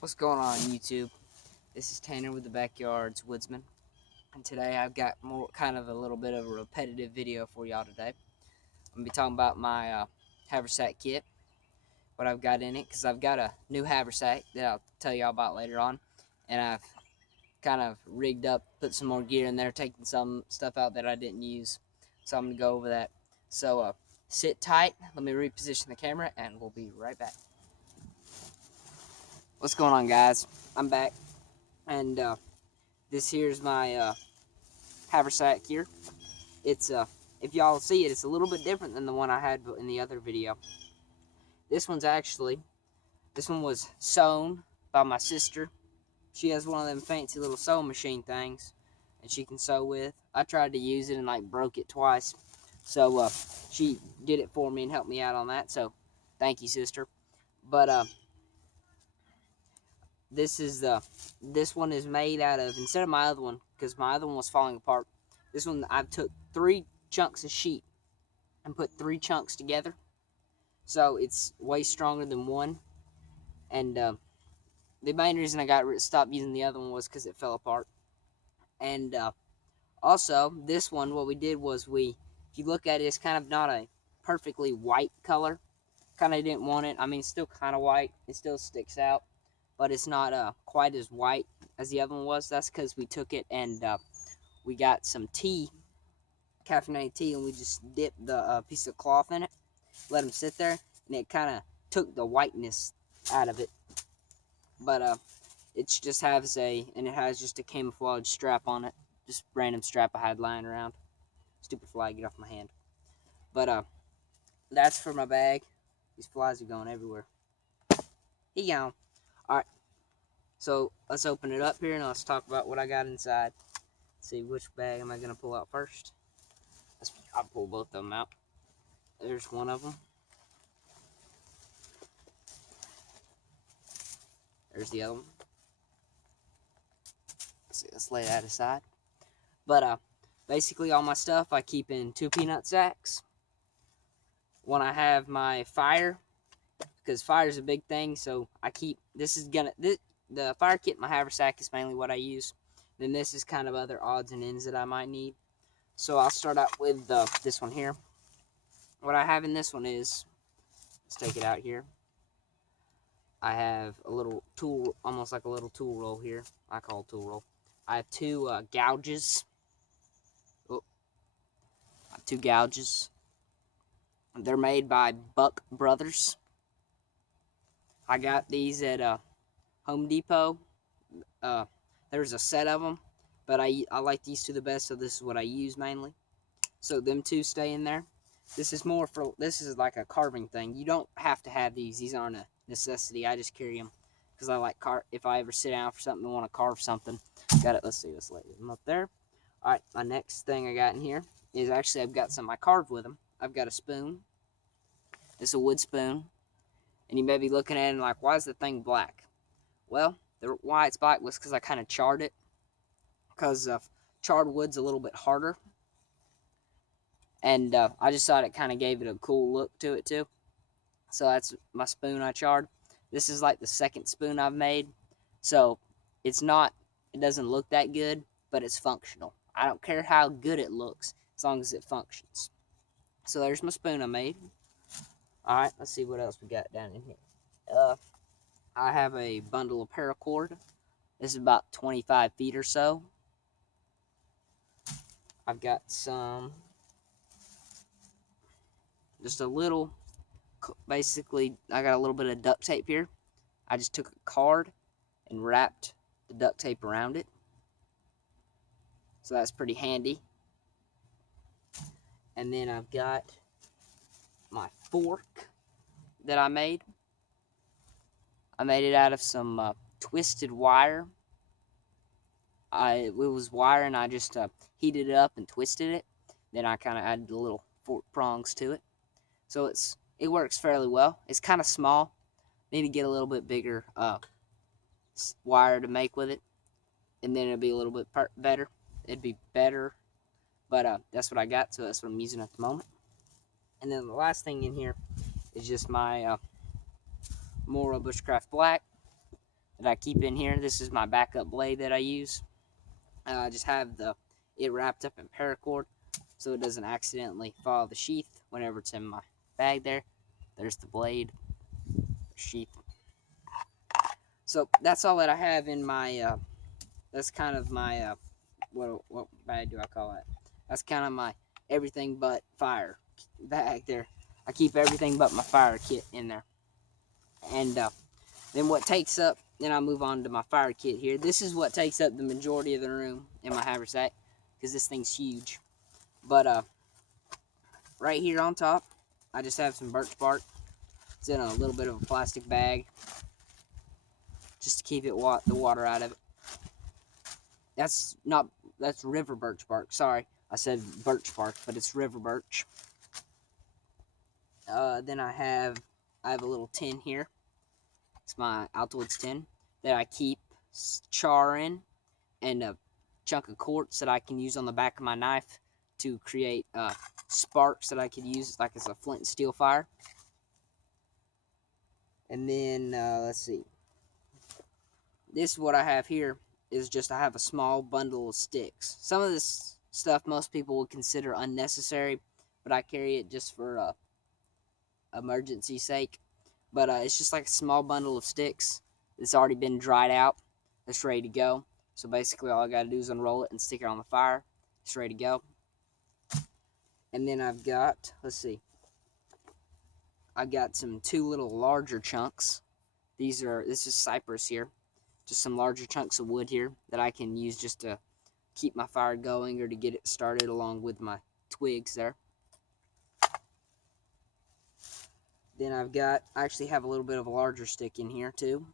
What's going on YouTube? This is Tanner with the Backyard's Woodsman, and today I've got more kind of a little bit of a repetitive video for y'all today. I'm gonna be talking about my Haversack kit, what I've got in it, because I've got a new Haversack that I'll tell y'all about later on, and I've kind of rigged up, put some more gear in there, taking some stuff out that I didn't use, so I'm gonna go over that. So sit tight, let me reposition the camera, and we'll be right back. What's going on, guys? I'm back, and this here's my Haversack here. It's if y'all see it, it's a little bit different than the one I had in the other video. This one was sewn by my sister. She has one of them fancy little sewing machine things, and she can sew with. I tried to use it and like broke it twice, so she did it for me and helped me out on that. So thank you, sister. But this one is made out of, instead of my other one, because my other one was falling apart, this one I took 3 chunks of sheet and put 3 chunks together, so it's way stronger than one. And the main reason I stopped using the other one was because it fell apart. And also this one, what we did was if you look at it, it's kind of not a perfectly white color. Kind of didn't want it. I mean, it's still kind of white. It still sticks out, but it's not quite as white as the other one was. That's because we took it and we got some tea, caffeinated tea, and we just dipped the piece of cloth in it, let them sit there, and it kind of took the whiteness out of it. But it just has it has just a camouflage strap on it, just random strap I had lying around. Stupid fly, get off my hand. But that's for my bag. These flies are going everywhere. He gone. Alright, so let's open it up here and let's talk about what I got inside. Let's see, which bag am I going to pull out first? I'll pull both of them out. There's one of them. There's the other one. Let's lay that aside. But basically all my stuff I keep in 2 peanut sacks. When I have my fire, because fire is a big thing, so I keep, the fire kit in my Haversack is mainly what I use. Then this is kind of other odds and ends that I might need. So I'll start out with this one here. What I have in this one is, let's take it out here. I have a little tool, almost like a little tool roll here. I call it tool roll. I have 2 gouges. Oh, I have 2 gouges. They're made by Buck Brothers. I got these at Home Depot. There's a set of them, but I like these 2 the best, so this is what I use mainly. So them 2 stay in there. This is like a carving thing. You don't have to have these. These aren't a necessity. I just carry them because I like if I ever sit down for something and want to carve something. Got it. Let's see. Let's lay them up there. All right. My next thing I got in here is actually I've got something I carved with them. I've got a spoon. It's a wood spoon. And you may be looking at it and like, why is the thing black? Well, why it's black was because I kind of charred it. Because charred wood's a little bit harder. And I just thought it kind of gave it a cool look to it too. So that's my spoon I charred. This is like the 2nd spoon I've made. So it doesn't look that good, but it's functional. I don't care how good it looks, as long as it functions. So there's my spoon I made. Alright, let's see what else we got down in here. I have a bundle of paracord. This is about 25 feet or so. I've got just a little, basically, I got a little bit of duct tape here. I just took a card and wrapped the duct tape around it. So that's pretty handy. And then I've got my fork that I made. I made it out of some twisted wire. It was wire, and I just heated it up and twisted it. Then I kind of added the little fork prongs to it. So it works fairly well. It's kind of small. Need to get a little bit bigger wire to make with it, and then it'll be a little bit better. It'd be better, but that's what I got, so that's what I'm using at the moment. And then the last thing in here is just my Mora Bushcraft Black. that I keep in here. This is my backup blade that I use. I just have it wrapped up in paracord so it doesn't accidentally fall the sheath whenever it's in my bag there. There's the blade sheath. So that's all that I have in my, that's kind of my, what bag do I call it? That's kind of my everything but fire bag there. I keep everything but my fire kit in there. And then what takes up, then I'll move on to my fire kit here. This is what takes up the majority of the room in my haversack because this thing's huge. But right here on top, I just have some birch bark. It's in a little bit of a plastic bag just to keep the water out of it. That's river birch bark. Sorry, I said birch bark, but it's river birch. Then I have a little tin here. It's my Altoids tin that I keep char in and a chunk of quartz that I can use on the back of my knife to create sparks that I could use like as a flint and steel fire. And then let's see. This what I have here is just I have a small bundle of sticks. Some of this stuff most people would consider unnecessary, but I carry it just for emergency sake. But it's just like a small bundle of sticks. It's already been dried out. It's ready to go. So basically all I got to do is unroll it and stick it on the fire. It's ready to go. And then I've got, let's see. I've got two little larger chunks. This is cypress here. Just some larger chunks of wood here that I can use just to keep my fire going or to get it started along with my twigs there. Then I actually have a little bit of a larger stick in here too.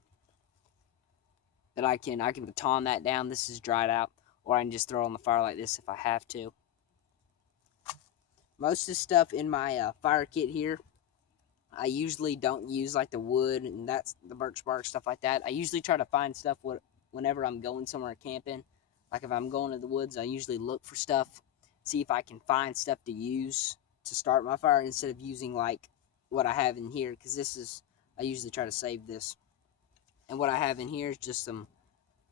That I can baton that down. This is dried out. Or I can just throw it on the fire like this if I have to. Most of the stuff in my fire kit here, I usually don't use like the wood and that's the birch bark, stuff like that. I usually try to find stuff whenever I'm going somewhere camping. Like if I'm going to the woods, I usually look for stuff, see if I can find stuff to use to start my fire instead of using like what I have in here, because I usually try to save this. And what I have in here is just some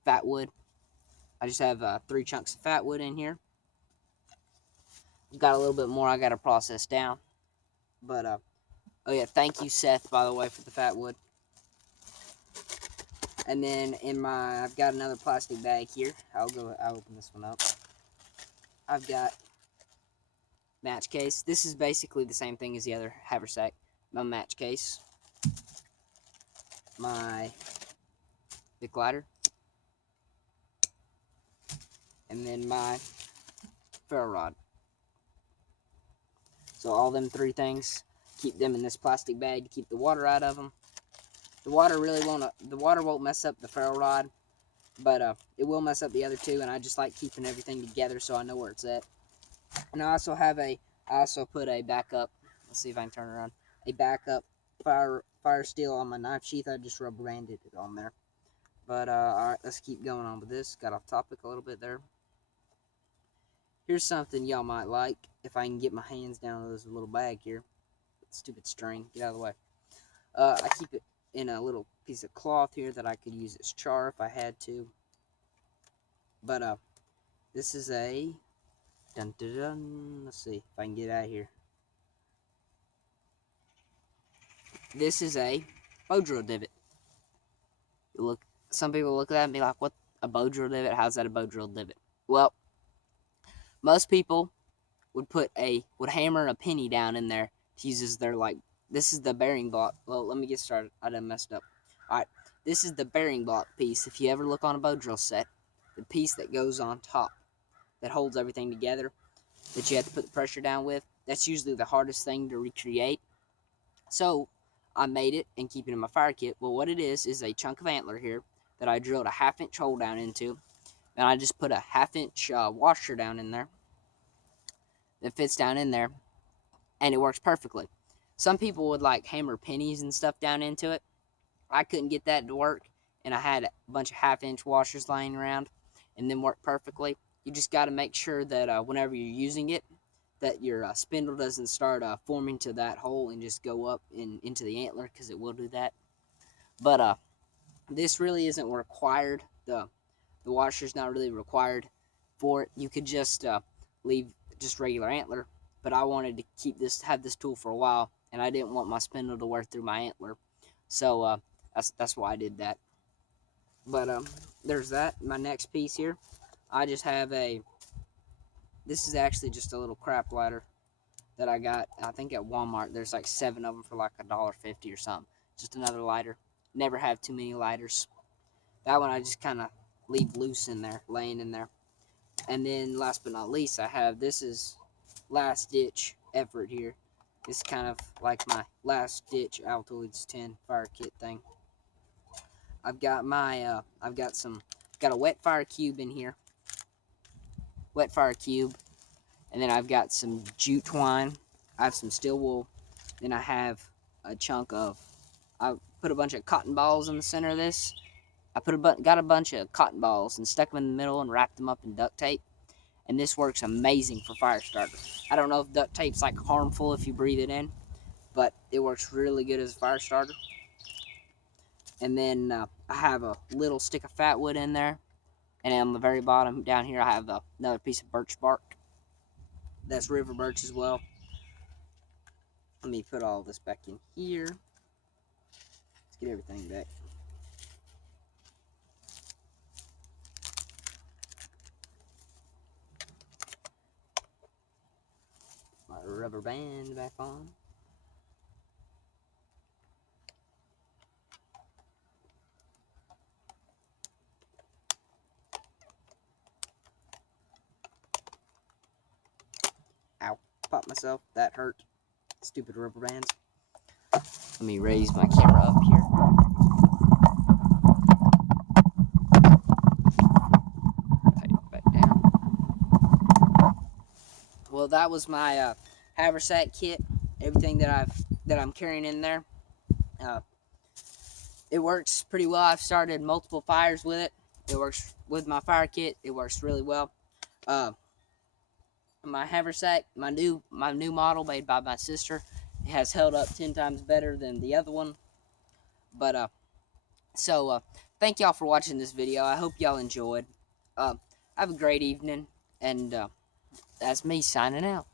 fat wood. I just have 3 chunks of fat wood in here. I've got a little bit more I got to process down. But, oh yeah, thank you, Seth, by the way, for the fat wood. And then I've got another plastic bag here. I'll open this one up. I've got match case. This is basically the same thing as the other haversack. My match case, my Bic lighter, and then my ferro rod. So all them 3 things, keep them in this plastic bag to keep the water out of them. The water won't mess up the ferro rod, but it will mess up the other 2, and I just like keeping everything together so I know where it's at. And I also put a backup, let's see if I can turn it around, a backup fire steel on my knife sheath. I just rubber banded it on there. But alright, let's keep going on with this. Got off topic a little bit there. Here's something y'all might like if I can get my hands down to this little bag here. Stupid string, get out of the way. I keep it in a little piece of cloth here that I could use as char if I had to. But this is a let's see if I can get out of here. This is a bow drill divot. Some people look at that and be like, "What, a bow drill divot? How's that a bow drill divot?" Well, most people would hammer a penny down in there to use as their this is the bearing block. Well, let me get started. I done messed up. All right, this is the bearing block piece. If you ever look on a bow drill set, the piece that goes on top that holds everything together that you have to put the pressure down with, that's usually the hardest thing to recreate. So I made it and keep it in my fire kit. Well, what it is a chunk of antler here that I drilled a 1/2-inch hole down into, and I just put a 1/2-inch washer down in there that fits down in there, and it works perfectly. Some people would hammer pennies and stuff down into it. I couldn't get that to work, and I had a bunch of 1/2-inch washers lying around and then work perfectly. You just got to make sure that whenever you're using it, that your spindle doesn't start forming to that hole and just go up into the antler, because it will do that. But This really isn't required. The washer's not really required for it. You could just leave just regular antler, but I wanted to have this tool for a while, and I didn't want my spindle to wear through my antler, so that's why I did that. But there's that. My next piece here, I just have this is actually just a little crap lighter that I got, I think at Walmart. There's like 7 of them for like $1.50 or something. Just another lighter. Never have too many lighters. That one I just kind of leave loose in there, laying in there. And then last but not least, I have, this is last ditch effort here. It's kind of like my last ditch Altoids 10 fire kit thing. I've got my got a wet fire cube in here. Wet fire cube. And then I've got some jute twine. I have some steel wool. Then I have a chunk of, I put a bunch of cotton balls in the center of this. I got a bunch of cotton balls and stuck them in the middle and wrapped them up in duct tape. And this works amazing for fire starter. I don't know if duct tape's like harmful if you breathe it in, but it works really good as a fire starter. And then I have a little stick of fat wood in there. And on the very bottom down here, I have another piece of birch bark. That's river birch as well. Let me put all this back in here. Let's get everything back. My rubber band back on. Ow, popped myself. That hurt. Stupid rubber bands. Let me raise my camera up here. Tighten it back down. Well, that was my Haversack kit. Everything that I'm carrying in there. It works pretty well. I've started multiple fires with it. It works with my fire kit. It works really well. My Haversack, my new model made by my sister, it has held up 10 times better than the other one. But thank y'all for watching this video. I hope y'all enjoyed. Have a great evening, and that's me signing out.